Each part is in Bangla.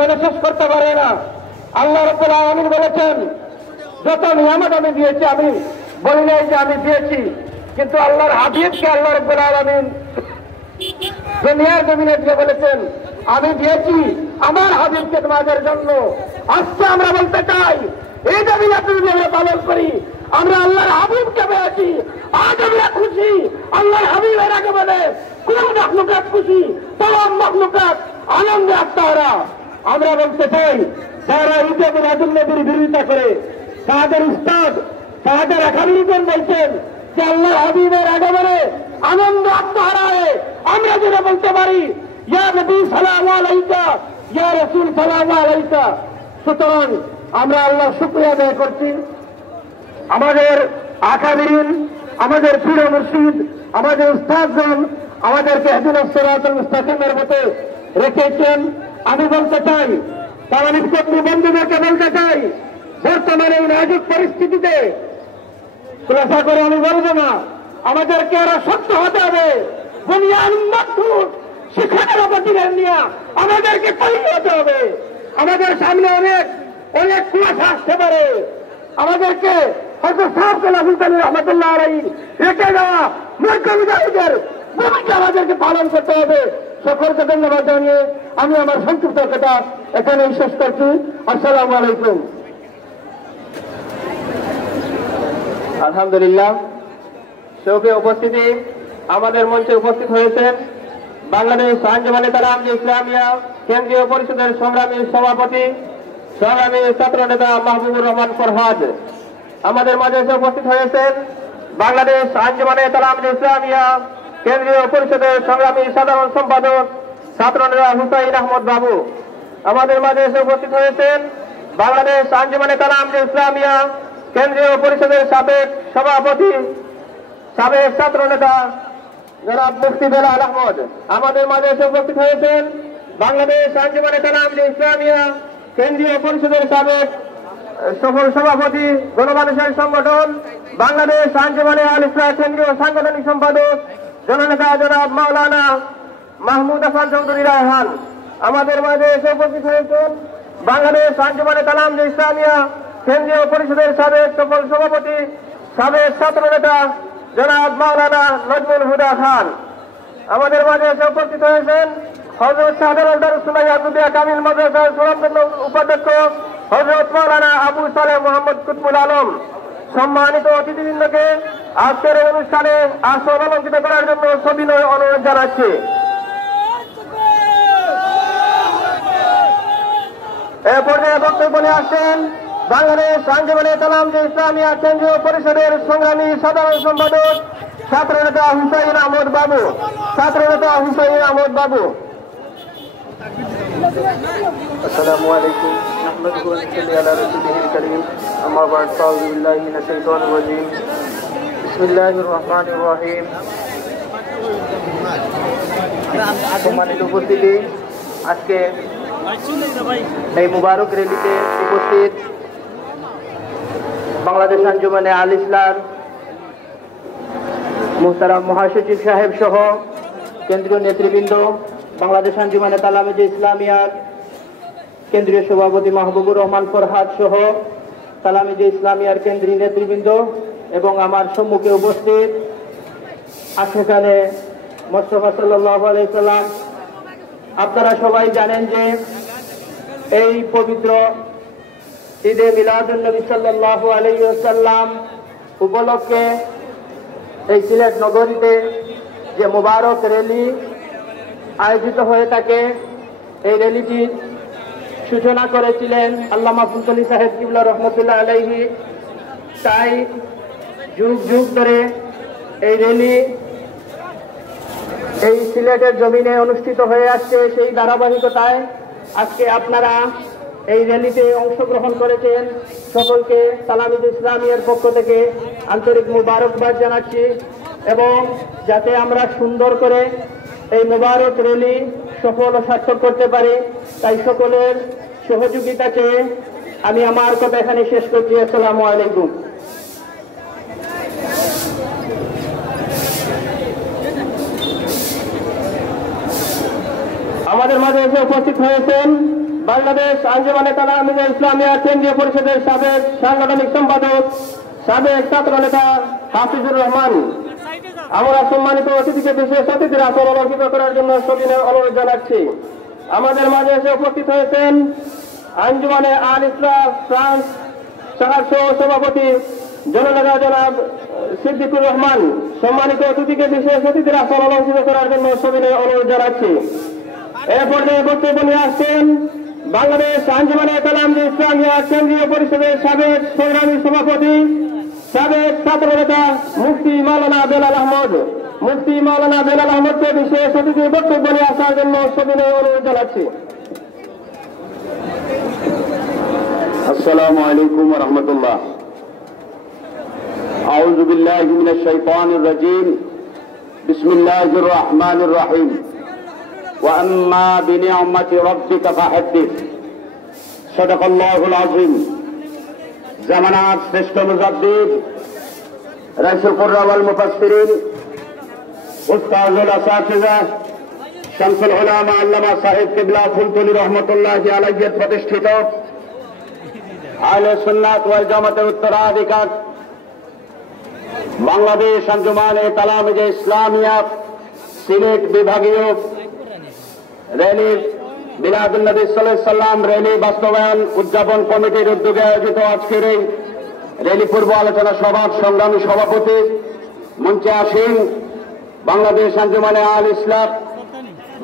কোনো শেষ করতে পারে না। আল্লাহ রাব্বুল আলামিন বলেছেন, যত নিয়ামত আমি দিয়েছি, আমি বলি নাই যে আমি দিয়েছি, কিন্তু আল্লাহর হাবিবকে আল্লাহ রাব্বুল আলামিন দুনিয়ার জমিনে দিয়ে বলেছেন, আমি দিয়েছি আমার হাবিবকে তোমাদের জন্য। আজকে আমরা বলতে চাই, এই জমিনাতে যদি আমরা পালন করি, আমরা আল্লাহর হাবিবকে পেয়েছি, আজ আমরা খুশি। আল্লাহর হাবিবের আগে বলে কোন মখলুকাত খুশি, তমাম মখলুকাত আনন্দে আত্মহারা। আমরা বলতে চাই, যারা ঈদে মিলাদুন নবীর বিরোধিতা করে, তাদের উস্তাদ তাদের আকাবিরগণ বলছেন যে আল্লাহর হাবিবের আগে বলে আনন্দ আত্মহারা হয়ে আমরা যেটা বলতে পারি, ইয়া নবী সালামু আলাইকা, ইয়া রাসূল সালামু আলাইকা। সুতরাং আমরা আল্লাহর শুকরিয়া আদায় করছি। আমাদের আকাবিরিন, আমাদের পীর মুর্শিদ, আমাদের উস্তাদগণ আমাদেরকে ইহদিনাস সিরাতাল মুস্তাকিমের মতো রেখেছেন। আমি বলতে চাই, তাওয়ানিফ কর্মী বন্ধুদেরকে বলতে চাই, বর্তমানে এই নাজুক পরিস্থিতিতে খুলাসা করে আমি বলবো না, আমাদেরকে আরো শক্ত হতে হবে। বুনিয়ান মারফুট শিক্ষার অবতীর্ণ নিয়ে আমাদেরকে তৈরি হতে হবে। আমাদের সামনে অনেক অনেক কুয়াশা আসতে পারে। আমাদেরকে হযরত সাহেব কালামুদ্দিন রহমাতুল্লাহ আলাইহি রেখে দেওয়া মক্কা মুজাহিদের ভূমিকা আমাদেরকে পালন করতে হবে। সকলকে ধন্যবাদ জানিয়ে আমি আমার সংক্ষিপ্ত কথা এখানে শেষ করছি। আসসালামু আলাইকুম। আলহামদুলিল্লাহ। শোকে উপস্থিতি, আমাদের মঞ্চে উপস্থিত হয়েছেন বাংলাদেশ আঞ্জুমানে তালাম ইসলামিয়া কেন্দ্রীয় পরিষদের সংগ্রামী সভাপতি, সংগ্রামী ছাত্র নেতা মাহবুবুর রহমান ফরহাদ। আমাদের মাঝে এসে উপস্থিত হয়েছেন বাংলাদেশ আঞ্জুমানে তালাম ইসলামিয়া কেন্দ্রীয় পরিষদের সংগ্রামী সাধারণ সম্পাদক, ছাত্র নেতা হুসাইন আহমদ বাবু। আমাদের মাঝে এসে উপস্থিত হয়েছেন বাংলাদেশ আঞ্জুমানে তালাম ইসলামিয়া কেন্দ্রীয় পরিষদের সাবেক সভাপতি, সাবেক ছাত্র নেতা জনাব মুফতি বেলাল আহমদ। আমাদের মাঝে এসে উপস্থিত হয়েছেন বাংলাদেশ আঞ্জুমানে তালাম ইসলামিয়া কেন্দ্রীয় পরিষদের সাবেক সফল সভাপতি, গণমানুষের সংগঠন বাংলাদেশ আঞ্জুমানে আল ইসলাম কেন্দ্রীয় সাংগঠনিক সম্পাদক জননেতা জনাব মাওলানা মাহমুদ হাসান চৌধুরী রায়হান। আমাদের মাঝে এসে উপস্থিত হয়েছেন বাংলাদেশ আঞ্জুমানে তালাম ইসলামিয়া কেন্দ্রীয় পরিষদের সাবেক সফল সভাপতি, সাবেক ছাত্র নেতা জনাব মাওলানা নজমুল হুদা খান। আমাদের মাঝে এসে উপস্থিত হয়েছেন হযরত শাহজালাল দারুস ইয়াকুবিয়া কামিল মাদ্রাসার সমাজসেবী উপাধ্যক্ষ হযরত মাওলানা আবু সালেহ মোহাম্মদ কুতুবুল আলম। সম্মানিত অতিথিবৃন্দকে আজকের এই অনুষ্ঠানে আসন অলঙ্কৃত করার জন্য সবিনয় অনুরোধ জানাচ্ছি। এ পর্যায়ে বক্তব্য নিয়ে আসছেন বাংলাদেশ আঞ্জুমানে তালাম ইসলামিয়া কেন্দ্রীয় পরিষদের সংগ্রামী সাধারণ সম্পাদক, ছাত্র নেতা হুসাইন আহমদ বাবু। ছাত্র নেতা হুসাইন আহমদ বাবু। আসসালামু আলাইকুম। নাহমাদুহু ওয়া নুসাল্লি আলা রাসূলিহিল কারীম। আম্মা বা'দ, আউযু বিল্লাহি মিনাশ শাইতানির রাজীম। বিসমিল্লাহির রহমানির রহিম। সম্মানিত উপস্থিতি, আজকে এই মুবারক র্যালিতে উপস্থিত বাংলাদেশ আঞ্জুমানে আল ইসলাম মুহতারাম মহাসচিব সাহেব সহ কেন্দ্রীয় নেতৃবৃন্দ, বাংলাদেশ আঞ্জুমানে তালামে ইসলামিয়ার কেন্দ্রীয় সভাপতি মাহবুবুর রহমান ফরহাদ সহ তালামে ইসলামিয়ার কেন্দ্রীয় নেতৃবৃন্দ এবং আমার সম্মুখে উপস্থিত আশেখানে মুস্তাফা সাল্লাল্লাহু আলাইহি সাল্লাম। আপনারা সবাই জানেন যে এই পবিত্র ঈদে মিলাদুন নবী সাল্লাল্লাহু আলাইহি ওয়াসাল্লাম উপলক্ষে এই সিলেট নগরীতে যে মুবারক র্যালি আয়োজিত হয়ে থাকে, এই র্যালিটির সূচনা করেছিলেন আল্লামা ফুলতলি সাহেব কিবলা রহমতুল্লাহ আলাইহি। তাই যুগ যুগ ধরে এই র্যালি এই সিলেটের জমিনে অনুষ্ঠিত হয়ে আসছে। সেই ধারাবাহিকতায় আজকে আপনারা এই র্যালিতে অংশগ্রহণ করেছেন। সকলকে তালামিদ ইসলামিয়ার পক্ষ থেকে আন্তরিক মুবারকবাদ জানাচ্ছি এবং যাতে আমরা সুন্দর করে এই মুবারক র্যালি সফল ও সার্থক করতে পারি, তাই সকলের সহযোগিতা চেয়ে আমি আমার কথা এখানে শেষ করছি। আসসালামু আলাইকুম। আমাদের মাঝে এসে উপস্থিত হয়েছেন বাংলাদেশ আঞ্জুমানে তালামিজে ইসলামিয়া কেন্দ্রীয় পরিষদের সাবেক সাংগঠনিক সম্পাদক, সাবেক ছাত্র নেতা হাফিজুর রহমান। আমরা সম্মানিত অতিথিকে বিশেষ অতিথির আসন অলঙ্কৃত করার জন্য সবিনয় অনুরোধ জানাচ্ছি। আমাদের মাঝে এসে উপস্থিত হয়েছেন আঞ্জুমানে আল ইসলাম ফ্রান্স শাখার সভাপতি জননেতা জনাব সিদ্দিকুর রহমান। সম্মানিত অতিথিকে বিশেষ অতিথির আসন অলঙ্কৃত করার জন্য সবিনয় অনুরোধ জানাচ্ছি। এ পর্যায়ে বক্তব্য নিয়ে আসছেন বাংলাদেশ আঞ্জুমানে তালামিজে ইসলামিয়া কেন্দ্রীয় পরিষদের সাবেক সংগ্রামী সভাপতি, সাবেক ছাত্র নেতা মুফতি মাওলানা বেলাল আহমদ। মুফতি মাওলানা বেলাল আহমদকে বিশেষ অতিথির বক্তব্য নিয়ে আসার জন্য সবিনয় অনুরোধ জানাচ্ছি। السلام عليكم ورحمة الله. أعوذ بالله من الشيطان الرجيم. بسم الله الرحمن الرحيم. وأما بنعمة ربك فحدث. صدق الله العظيم. زمانات শ্রেষ্ঠ মুজাদ্দিদ, রাইসুল কুররা ওয়াল মুফাসসিরিন, উস্তাজুল আসাতিজা, শামসুল উলামা আল্লামা সাহেব কিবলা ফুলতলি রহমতুল্লাহি আলাইহি প্রতিষ্ঠিত আহলে সুন্নাত ওয়াল জামাতের উত্তরাধিকার বাংলাদেশ আঞ্জুমানে তালামিজে ইসলামিয়া সিলেট বিভাগীয় র্যালি মিলাদুন নবী সাল্লাল্লাহু আলাইহি সাল্লাম র্যালি বাস্তবায়ন উদযাপন কমিটির উদ্যোগে আয়োজিত আজকের এই র্যালি পূর্ব আলোচনা সভার সংগ্রামী সভাপতি, মঞ্চে আসীন বাংলাদেশ আঞ্জুমানে আল ইসলাম,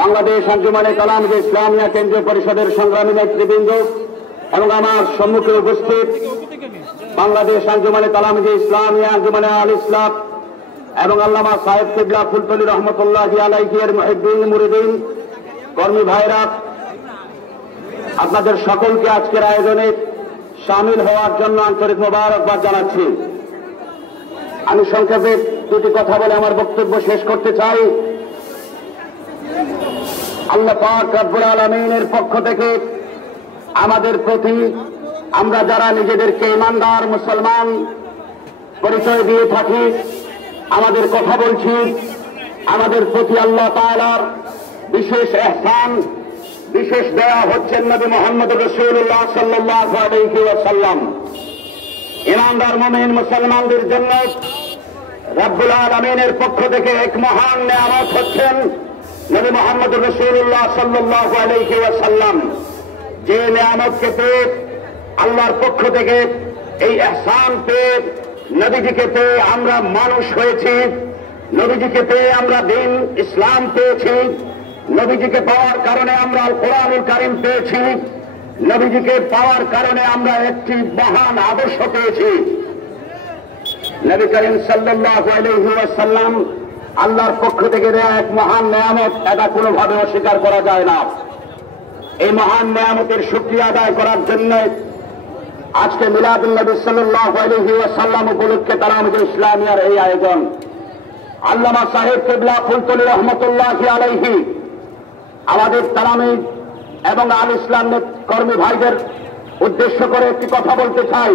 বাংলাদেশ আঞ্জুমানে তালামিজে ইসলামিয়া কেন্দ্রীয় পরিষদের সংগ্রামী নেতৃবৃন্দ এবং আমার সম্মুখে উপস্থিত বাংলাদেশ আঞ্জুমানে তালামিজে ইসলামিয়া আঞ্জুমানে আল ইসলাম এবং আল্লামা সাহেব কিবলা ফুলতলি রহমতুল্লাহি আলাইহি এর মুহিব্বিন মুরিদিন কর্মী ভাইরা, আপনাদের সকলকে আজকের আয়োজনে শামিল হওয়ার জন্য আন্তরিক মোবারকবাদ জানাচ্ছি। আমি সংক্ষেপে দুটি কথা বলে আমার বক্তব্য শেষ করতে চাই। আল্লাহ পাক রব্বুল আলামিনের পক্ষ থেকে আমাদের প্রতি, আমরা যারা নিজেদেরকে ইমানদার মুসলমান পরিচয় দিয়ে থাকি, আমাদের কথা বলছি, আমাদের প্রতি আল্লাহ তাআলার বিশেষ ইহসান, বিশেষ দয়া হচ্ছেন নবী মুহাম্মদ রাসূলুল্লাহ সাল্লাল্লাহু আলাইহি ওয়াসাল্লাম। ইমানদার মুমিন মুসলমানদের জন্য রব্বুল আলামিনের পক্ষ থেকে এক মহান নিয়ামত হচ্ছেন নবী মুহাম্মদ রাসূলুল্লাহ সাল্লাল্লাহু আলাইহি ওয়াসাল্লাম। যে নিয়ামতকে পেয়ে, আল্লাহর পক্ষ থেকে এই ইহসান পেয়ে, নবীজিকে পেয়ে আমরা মানুষ হয়েছি, নবীজিকে পেয়ে আমরা দ্বীন ইসলাম পেয়েছি, নবীজিকে পাওয়ার কারণে আমরা আল কোরআনুল কারীম পেয়েছি, নবীজিকে পাওয়ার কারণে আমরা একটি মহান আদর্শ পেয়েছি। নবী করিম সাল্লাল্লাহু আলাইহি ওয়াসাল্লাম আল্লাহর পক্ষ থেকে দেয়া এক মহান নিয়ামত, এটা কোনোভাবে অস্বীকার করা যায় না। এই মহান নিয়ামতের শুকরিয়া আদায় করার জন্য আজকে মিলাদুন নবী সাল্লাল্লাহু আলাইহি ওয়াসাল্লাম উপলক্ষে তালামিজে ইসলামিয়ার এই আয়োজন। আল্লামা সাহেব কিবলা ফুলতলি রহমতুল্লাহি আলাইহি আমাদের তালামিজ এবং আল ইসলাম কর্মী ভাইদের উদ্দেশ্য করে একটি কথা বলতে চাই।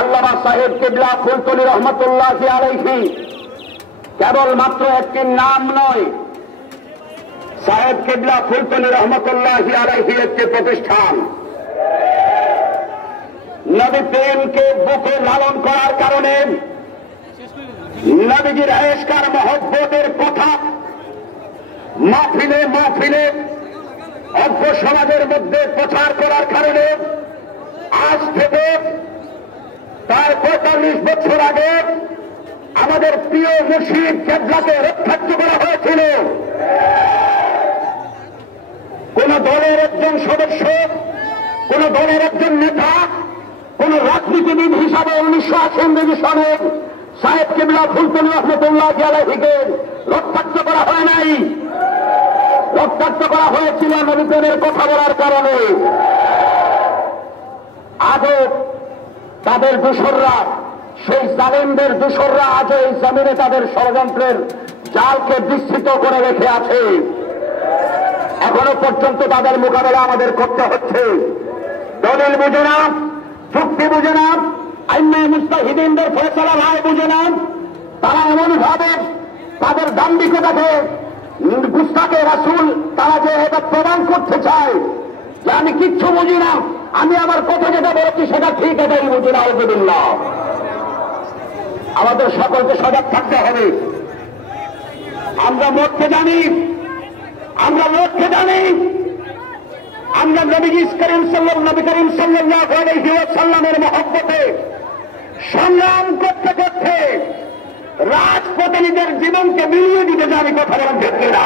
আল্লামা সাহেব কিবলা ফুলতলি রহমতুল্লাহি আলাইহি কেবলমাত্র একটি নাম নয়, সাহেব কিবলা ফুলতলি রহমতুল্লাহি আলাইহি একটি প্রতিষ্ঠান। নবী প্রেমকে বুকে লালন করার কারণে, নবীজির এশকার মহব্বতের কথা মাহফিলে মাহফিলে অজ্ঞ সমাজের মধ্যে প্রচার করার কারণে আজ থেকে প্রায় ৪৫ বছর আগে আমাদের প্রিয় মুর্শিদ কেবলাকে রক্ষার্থ করা হয়েছিল। কোন দলের একজন সদস্য, কোন দলের একজন নেতা, কোন রাজনীতিবিদ হিসাবে 1988 সনে সাহেব কিবলা ফুলতলি রহমতুল্লাহি আলাইহিকে রক্ষার্থ করা হয় নাই, রক্ষার্থ করা হয়েছিল নবী প্রেমের কথা বলার কারণে। আজও তাদের দোসররা, সেই জালেমদের দোসররা আজও এই জমিনে তাদের ষড়যন্ত্রের জালকে বিস্তৃত করে রেখে আছে। এখনো পর্যন্ত তাদের মোকাবেলা আমাদের করতে হচ্ছে। দলিল বুঝে না, চুক্তি বুঝে না, আইনে মুস্তাহিদিনদের ফয়সালা রায় বুঝে না। তারা এমনভাবে তাদের দাম্ভিকতাকে, গুস্তাকে রাসূল তারা যে এটা প্রদান করতে চায়, যে আমি কিচ্ছু বুঝি না, আমি আমার কথা যেটা বলেছি সেটা ঠিক, এটাই বুঝি না। আলহামদুলিল্লাহ, আমাদের সকলকে সজাগ থাকতে হবে। আমরা লক্ষ্যে জানি, আমরা লক্ষ্যে জানি, আমরা নবী করিম সাল্লাল্লাহু আলাইহি ওয়াসাল্লামের মহব্বতে সংগ্রাম করতে করতে রাজপথে নিজের জীবনকে বিলিয়ে দিতে জানি। কথা বলেন ঠিক কিনা?